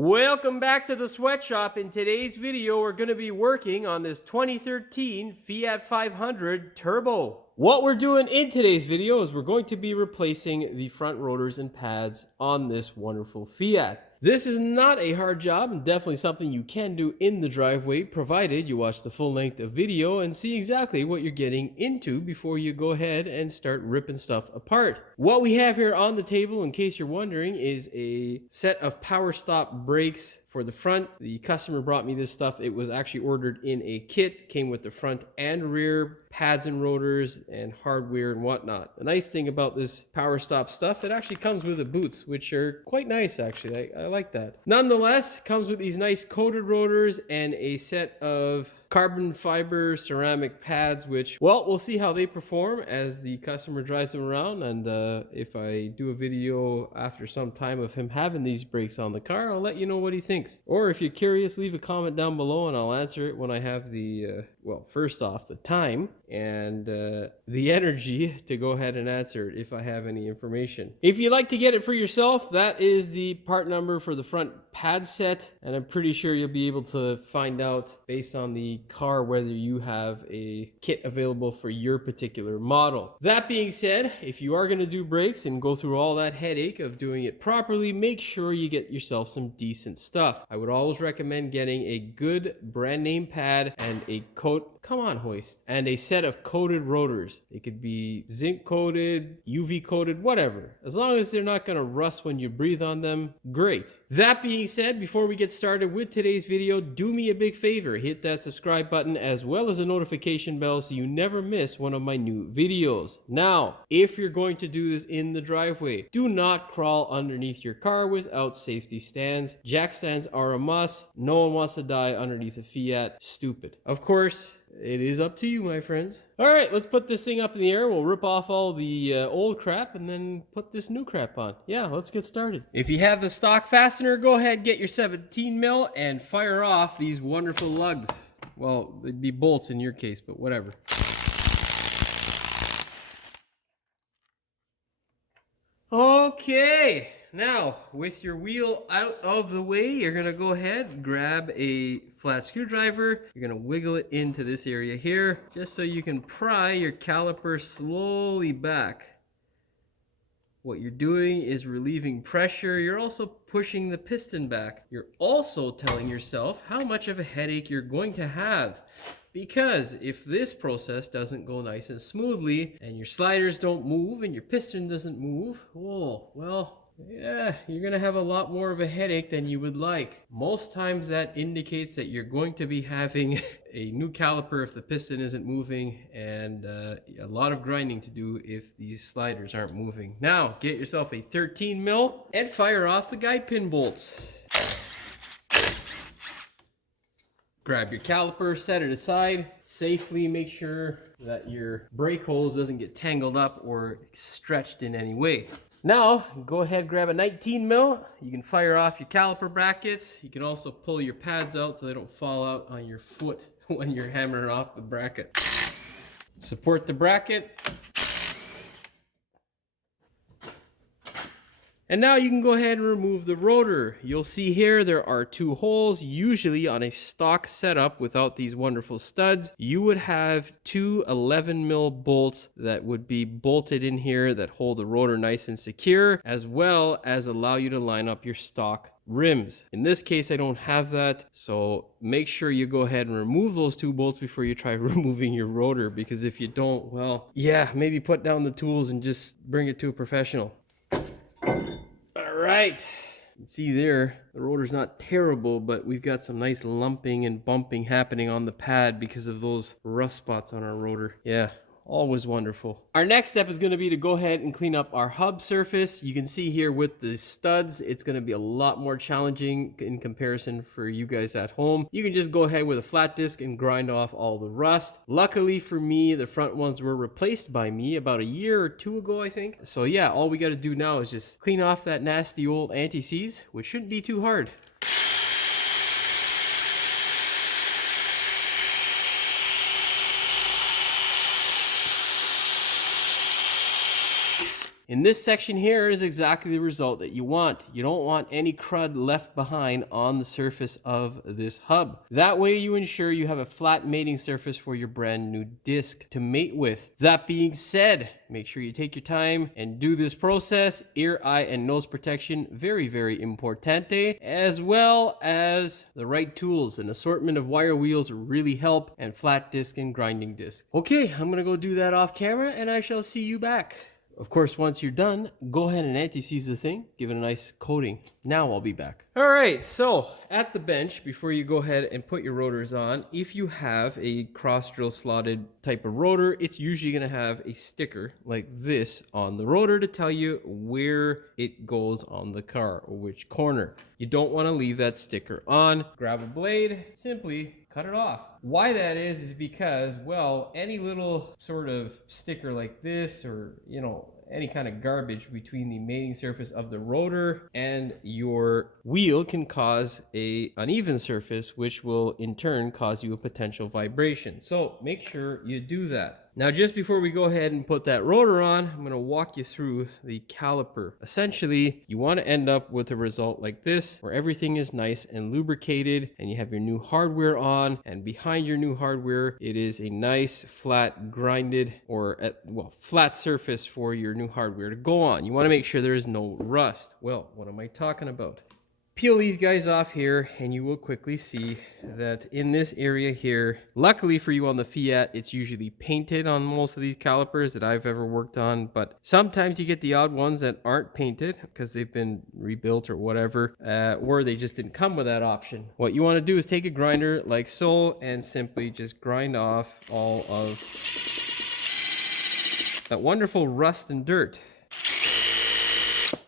Welcome back to the sweatshop. In today's video, we're going to be working on this 2013 Fiat 500 Turbo. What we're doing in today's video is we're going to be replacing the front rotors and pads on this wonderful Fiat. This is not a hard job and definitely something you can do in the driveway, provided you watch the full length of video and see exactly what you're getting into before you go ahead and start ripping stuff apart. What we have here on the table, in case you're wondering, is a set of power stop brakes for the front. The customer brought me this stuff. It was actually ordered in a kit, came with the front and rear pads and rotors and hardware and whatnot. The nice thing about this power stop stuff, it actually comes with the boots, which are quite nice actually. I like that. Nonetheless, comes with these nice coated rotors and a set of carbon fiber ceramic pads, which, well, we'll see how they perform as the customer drives them around. And if I do a video after some time of him having these brakes on the car, I'll let you know what he thinks. Or if you're curious, leave a comment down below and I'll answer it when I have the, well, first off, the time and the energy to go ahead and answer it if I have any information. If you'd like to get it for yourself, that is the part number for the front pad set, and I'm pretty sure you'll be able to find out based on the car whether you have a kit available for your particular model. That being said, if you are going to do brakes and go through all that headache of doing it properly, make sure you get yourself some decent stuff. I would always recommend getting a good brand name pad and a coat, come on hoist, and a set of coated rotors. It could be zinc coated, UV coated, whatever. As long as they're not going to rust when you breathe on them, great. That being said, before we get started with today's video, do me a big favor, hit that subscribe button as well as the notification bell so you never miss one of my new videos. Now, if you're going to do this in the driveway, do not crawl underneath your car without safety stands. Jack stands are a must. No one wants to die underneath a Fiat. Stupid. Of course, it is up to you, my friends. All right, let's put this thing up in the air. We'll rip off all the old crap and then put this new crap on. Yeah, let's get started. If you have the stock fastener, go ahead, get your 17 mil and fire off these wonderful lugs. Well, they'd be bolts in your case, but whatever. Okay, now with your wheel out of the way, you're gonna go ahead and grab a flat screwdriver. You're gonna wiggle it into this area here, just so you can pry your caliper slowly back. What you're doing is relieving pressure. You're also pushing the piston back. You're also telling yourself how much of a headache you're going to have. Because if this process doesn't go nice and smoothly, and your sliders don't move, and your piston doesn't move, oh, well, yeah, you're gonna have a lot more of a headache than you would like. Most times that indicates that you're going to be having a new caliper if the piston isn't moving, and a lot of grinding to do if these sliders aren't moving. Now, get yourself a 13 mil and fire off the guide pin bolts. Grab your caliper, set it aside, safely make sure that your brake hose doesn't get tangled up or stretched in any way. Now, go ahead and grab a 19 mil. You can fire off your caliper brackets. You can also pull your pads out so they don't fall out on your foot when you're hammering off the bracket. Support the bracket. And now you can go ahead and remove the rotor. You'll see here there are two holes. Usually on a stock setup without these wonderful studs, you would have two 11 mil bolts that would be bolted in here that hold the rotor nice and secure, as well as allow you to line up your stock rims. In this case, I don't have that, so make sure you go ahead and remove those two bolts before you try removing your rotor, because if you don't, well, yeah, maybe put down the tools and just bring it to a professional. Right, you can see there, the rotor's not terrible, but we've got some nice lumping and bumping happening on the pad because of those rust spots on our rotor. Yeah, always wonderful. Our next step is going to be to go ahead and clean up our hub surface. You can see here with the studs, it's going to be a lot more challenging in comparison for you guys at home. You can just go ahead with a flat disc and grind off all the rust. Luckily for me, the front ones were replaced by me about a year or two ago, I think. So yeah, all we got to do now is just clean off that nasty old anti-seize, which shouldn't be too hard. In this section here is exactly the result that you want. You don't want any crud left behind on the surface of this hub. That way you ensure you have a flat mating surface for your brand new disc to mate with. That being said, make sure you take your time and do this process. Ear, eye, and nose protection, very, very importante, as well as the right tools. An assortment of wire wheels really help, and flat disc and grinding disc. Okay, I'm gonna go do that off camera and I shall see you back. Of course, once you're done, go ahead and anti-seize the thing, give it a nice coating. Now I'll be back. All right, so at the bench, before you go ahead and put your rotors on, if you have a cross drill slotted type of rotor, it's usually gonna have a sticker like this on the rotor to tell you where it goes on the car or which corner. You don't wanna leave that sticker on. Grab a blade, simply cut it off. Why that is because, well, any little sort of sticker like this, or, you know, any kind of garbage between the mating surface of the rotor and your wheel can cause a uneven surface, which will in turn cause you a potential vibration. So make sure you do that. Now, just before we go ahead and put that rotor on, I'm going to walk you through the caliper. Essentially, you want to end up with a result like this, where everything is nice and lubricated, and you have your new hardware on, and behind your new hardware, it is a nice, flat, grinded, or flat surface for your new hardware to go on. You want to make sure there is no rust. Well, what am I talking about? Peel these guys off here and you will quickly see that in this area here, luckily for you on the Fiat, it's usually painted on most of these calipers that I've ever worked on, but sometimes you get the odd ones that aren't painted because they've been rebuilt or whatever, or they just didn't come with that option. What you want to do is take a grinder like so and simply just grind off all of that wonderful rust and dirt.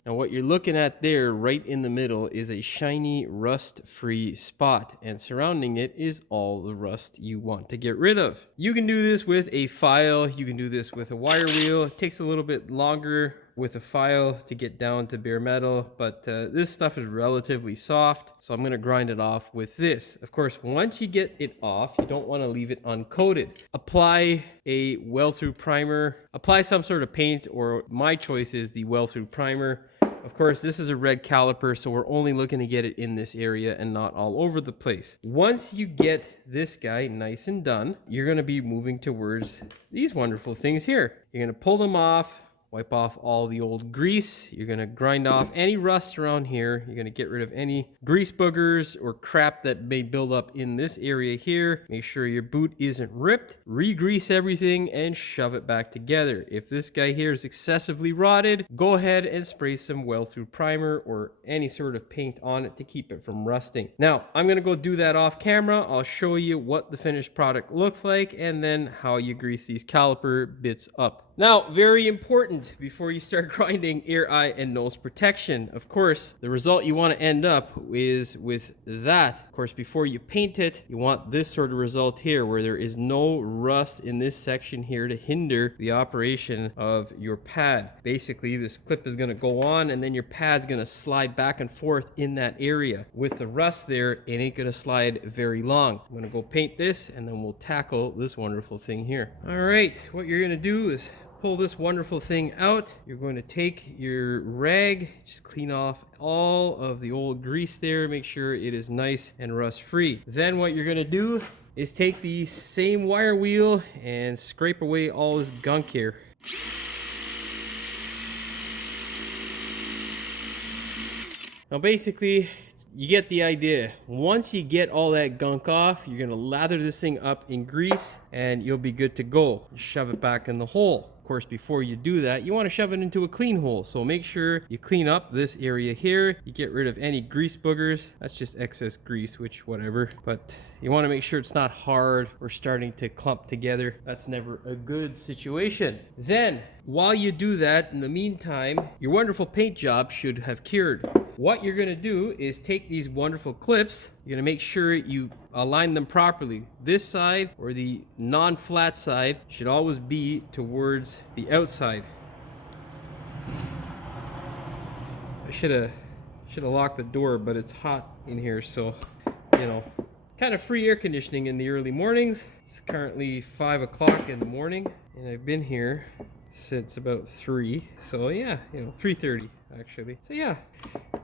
Now what you're looking at there right in the middle is a shiny rust-free spot, and surrounding it is all the rust you want to get rid of. You can do this with a file, you can do this with a wire wheel. It takes a little bit longer with a file to get down to bare metal, but this stuff is relatively soft, so I'm going to grind it off with this. Of course, once you get it off, you don't want to leave it uncoated. Apply a well-through primer, apply some sort of paint, or my choice is the well-through primer. Of course, this is a red caliper, so we're only looking to get it in this area and not all over the place. Once you get this guy nice and done, you're going to be moving towards these wonderful things here. You're going to pull them off, wipe off all the old grease. You're going to grind off any rust around here. You're going to get rid of any grease boogers or crap that may build up in this area here. Make sure your boot isn't ripped. Re-grease everything and shove it back together. If this guy here is excessively rotted, go ahead and spray some well-through primer or any sort of paint on it to keep it from rusting. Now, I'm going to go do that off camera. I'll show you what the finished product looks like and then how you grease these caliper bits up. Now, very important before you start grinding, ear, eye, and nose protection. Of course, the result you want to end up is with that. Of course, before you paint it, you want this sort of result here where there is no rust in this section here to hinder the operation of your pad. Basically, this clip is going to go on and then your pad's going to slide back and forth in that area. With the rust there, it ain't going to slide very long. I'm going to go paint this and then we'll tackle this wonderful thing here. All right, what you're going to do is pull this wonderful thing out. You're going to take your rag, just clean off all of the old grease there, make sure it is nice and rust free. Then what you're going to do is take the same wire wheel and scrape away all this gunk here. Now basically, you get the idea. Once you get all that gunk off, you're going to lather this thing up in grease and you'll be good to go. Shove it back in the hole. Of course, before you do that, you want to shove it into a clean hole. So make sure you clean up this area here. You get rid of any grease boogers. That's just excess grease, which whatever. But you want to make sure it's not hard or starting to clump together. That's never a good situation. Then, while you do that, in the meantime, your wonderful paint job should have cured. What you're going to do is take these wonderful clips. You're going to make sure you align them properly. This side, or the non-flat side, should always be towards the outside. I should have locked the door, but it's hot in here, so, you know, kind of free air conditioning in the early mornings. It's currently 5 o'clock in the morning, and I've been here since about 3. So yeah, 3:30 actually. So yeah,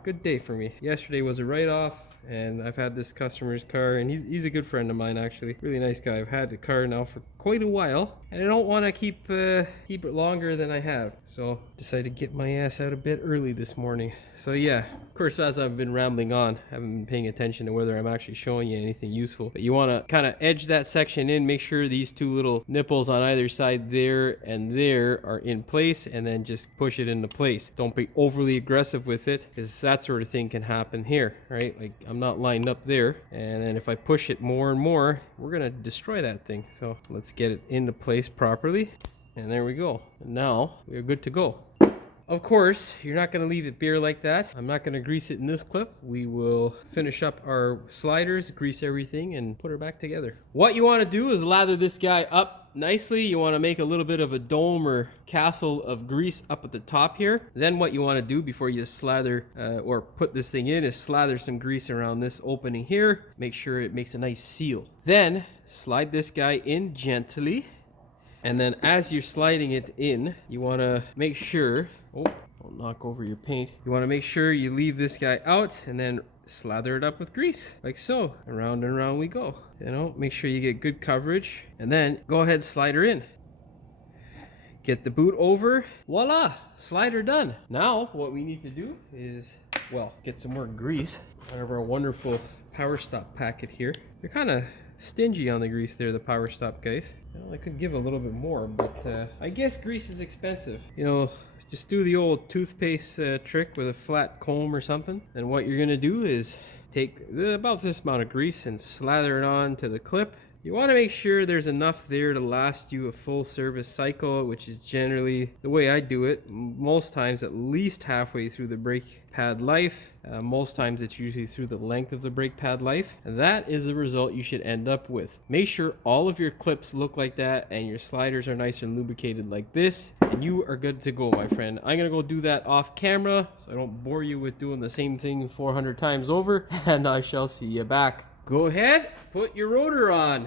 good day for me. Yesterday was a write-off, and I've had this customer's car, and he's a good friend of mine actually. Really nice guy. I've had the car now for quite a while, and I don't want to keep it longer than I have. So decided to get my ass out a bit early this morning. So yeah, of course, as I've been rambling on, I haven't been paying attention to whether I'm actually showing you anything useful. But you want to kind of edge that section in, make sure these two little nipples on either side there and there are in place, and then just push it into place. Don't be overly aggressive with it, because that sort of thing can happen here, right? Like I'm not lined up there, and then if I push it more and more, we're gonna destroy that thing. So let's get it into place properly, and there we go. And now we're good to go. Of course, you're not going to leave it bare like that. I'm not going to grease it in this clip. We will finish up our sliders, grease everything, and put her back together. What you want to do is lather this guy up nicely. You want to make a little bit of a dome or castle of grease up at the top here. Then what you want to do before you slather or put this thing in is slather some grease around this opening here. Make sure it makes a nice seal. Then slide this guy in gently. And then as you're sliding it in, you want to make sure, don't knock over your paint. You want to make sure you leave this guy out and then slather it up with grease, like so. Around and around we go. Make sure you get good coverage, and then go ahead, slide her in. Get the boot over. Voila, slider done. Now what we need to do is, get some more grease out of our wonderful Power Stop packet here. They're kind of stingy on the grease there, the Power Stop guys. I could give a little bit more, but I guess grease is expensive. Just do the old toothpaste trick with a flat comb or something. And what you're gonna do is take about this amount of grease and slather it on to the clip. You want to make sure there's enough there to last you a full service cycle, which is generally the way I do it. Most times at least halfway through the brake pad life. Most times it's usually through the length of the brake pad life. And that is the result you should end up with. Make sure all of your clips look like that and your sliders are nice and lubricated like this, and you are good to go, my friend. I'm gonna go do that off camera so I don't bore you with doing the same thing 400 times over, and I shall see you back. Go ahead, put your rotor on.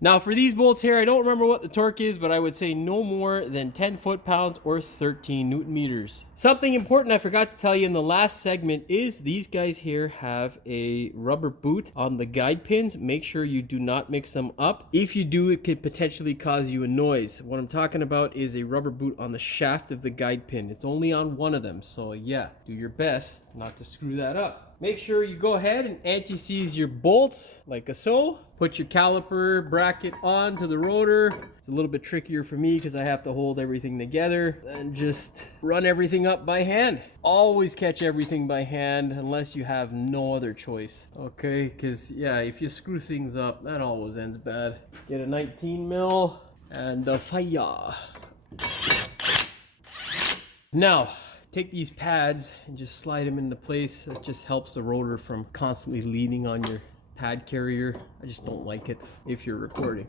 Now for these bolts here, I don't remember what the torque is, but I would say no more than 10 foot-pounds or 13 Newton meters. Something important I forgot to tell you in the last segment is these guys here have a rubber boot on the guide pins. Make sure you do not mix them up. If you do, it could potentially cause you a noise. What I'm talking about is a rubber boot on the shaft of the guide pin. It's only on one of them, so yeah, do your best not to screw that up. Make sure you go ahead and anti-seize your bolts like so. Put your caliper bracket on to the rotor. It's a little bit trickier for me because I have to hold everything together and just run everything up by hand. Always catch everything by hand unless you have no other choice. Okay, because yeah, if you screw things up, that always ends bad. Get a 19 mil and fire. Now, take these pads and just slide them into place. That just helps the rotor from constantly leaning on your pad carrier. I just don't like it if you're recording.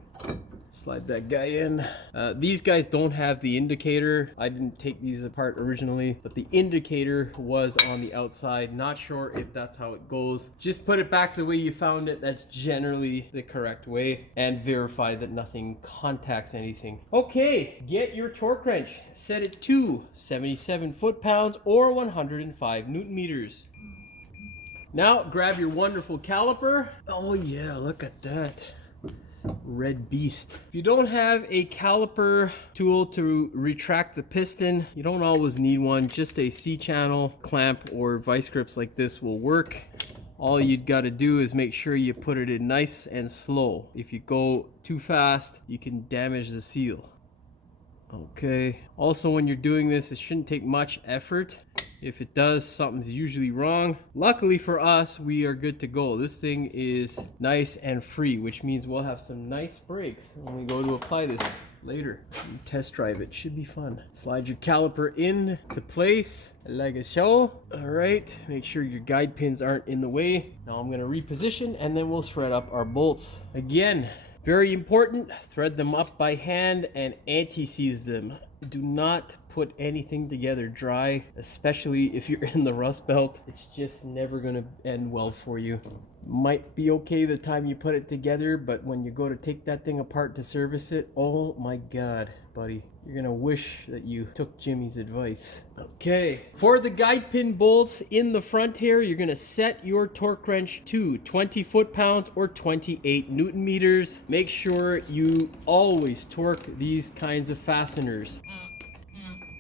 Slide that guy in. These guys don't have the indicator. I didn't take these apart originally, but the indicator was on the outside. Not sure if that's how it goes. Just put it back the way you found it. That's generally the correct way, and verify that nothing contacts anything. Okay, get your torque wrench. Set it to 77 foot-pounds or 105 Newton meters. Now grab your wonderful caliper. Oh yeah, look at that red beast. If you don't have a caliper tool to retract the piston, you don't always need one. Just a C-channel clamp or vice grips like this will work. All you've got to do is make sure you put it in nice and slow. If you go too fast, you can damage the seal. Okay, also when you're doing this, it shouldn't take much effort. If it does, something's usually wrong. Luckily for us, we are good to go. This thing is nice and free, which means we'll have some nice brakes when we go to apply this later. You test drive it, should be fun. Slide your caliper in to place like so. All right, make sure your guide pins aren't in the way. Now I'm gonna reposition and then we'll thread up our bolts. Again, very important, thread them up by hand and anti-seize them. Do not put anything together dry, especially if you're in the Rust Belt. It's just never gonna end well for you. Might be okay the time you put it together, but when you go to take that thing apart to service it, oh my God, buddy. You're gonna wish that you took Jimmy's advice. Okay, for the guide pin bolts in the front here, you're gonna set your torque wrench to 20 foot-pounds or 28 Newton meters. Make sure you always torque these kinds of fasteners.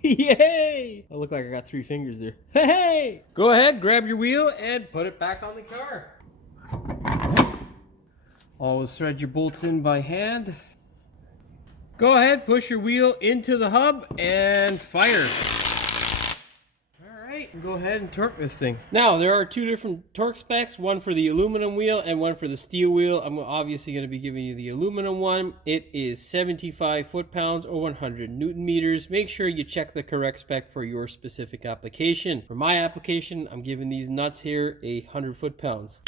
Yay! I look like I got 3 fingers there. Hey! Go ahead, grab your wheel and put it back on the car. Always thread your bolts in by hand. Go ahead, push your wheel into the hub and fire. All right, go ahead and torque this thing. Now, there are 2 different torque specs, one for the aluminum wheel and one for the steel wheel. I'm obviously going to be giving you the aluminum one. It is 75 foot-pounds or 100 Newton meters. Make sure you check the correct spec for your specific application. For my application, I'm giving these nuts here 100 foot-pounds.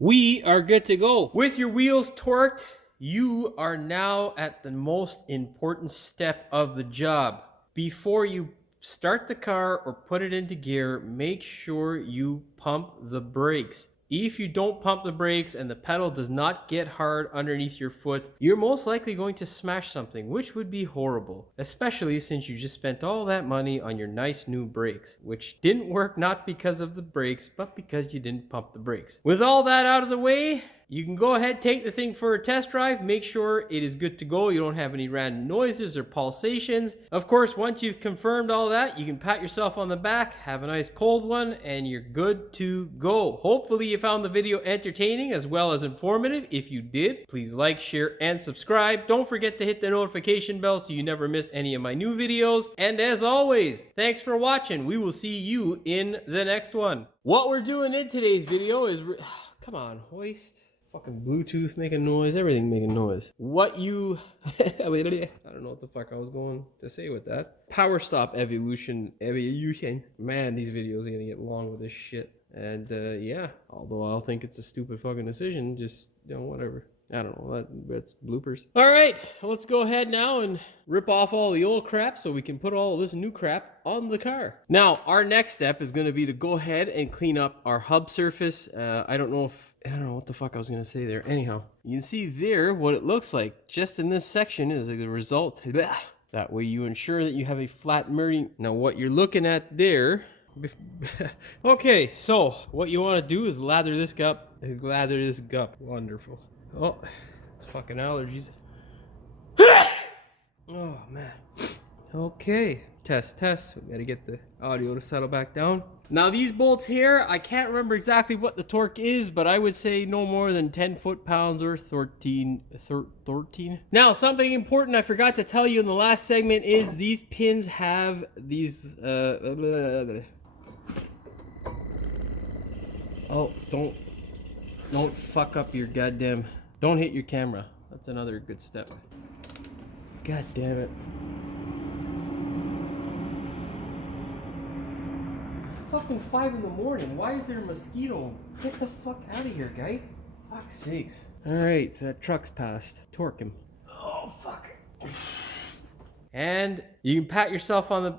We are good to go. With your wheels torqued, you are now at the most important step of the job. Before you start the car or put it into gear, make sure you pump the brakes. If you don't pump the brakes and the pedal does not get hard underneath your foot, you're most likely going to smash something, which would be horrible, especially since you just spent all that money on your nice new brakes, which didn't work not because of the brakes, but because you didn't pump the brakes. With all that out of the way, you can go ahead, take the thing for a test drive, make sure it is good to go, you don't have any random noises or pulsations. Of course, once you've confirmed all that, you can pat yourself on the back, have a nice cold one, and you're good to go. Hopefully you found the video entertaining as well as informative. If you did, please like, share, and subscribe. Don't forget to hit the notification bell so you never miss any of my new videos. And as always, thanks for watching. We will see you in the next one. What we're doing in today's video is... come on, hoist. Fucking Bluetooth making noise, everything making noise. What you... I don't know what the fuck I was going to say with that. Power stop evolution. Man, these videos are gonna get long with this shit. And yeah, although I'll think it's a stupid fucking decision, just, you know, whatever. I don't know, that's bloopers. All right, let's go ahead now and rip off all the old crap so we can put all this new crap on the car. Now, our next step is gonna be to go ahead and clean up our hub surface. I don't know what the fuck I was gonna say there. Anyhow, you can see there what it looks like. Just in this section is the result. That way you ensure that you have a flat mirroring. Now what you're looking at there... Okay, so what you want to do is lather this gup. Wonderful. Oh, it's fucking allergies. Oh man. Okay, test. We gotta get the audio to settle back down. Now these bolts here, I can't remember exactly what the torque is, but I would say no more than 10 foot-pounds or 13. Now, something important I forgot to tell you in the last segment is these pins have these oh, don't fuck up your goddamn... Don't hit your camera. That's another good step. God damn it. Fucking 5 in the morning. Why is there a mosquito? Get the fuck out of here, guy. Fuck's sakes. Alright, that truck's passed. Torque him. Oh, fuck. And you can pat yourself on the...